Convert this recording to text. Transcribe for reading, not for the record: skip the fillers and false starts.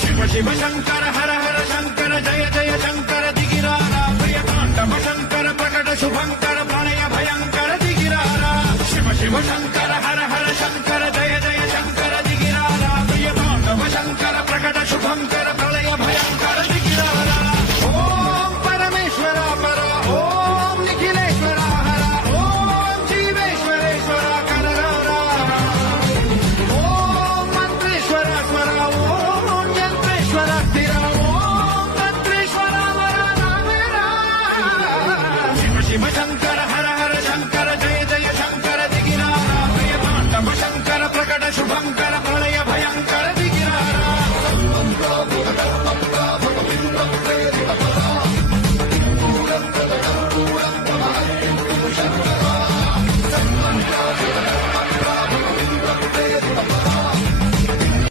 शिव शिव शंकर हर हर शंकर जय जय शंकर दिगिरारा प्रिय तांडव शंकर प्रकट शुभंकर प्रणय भयंकर दिगिरारा शिव शिव शंकर हर हर शंकर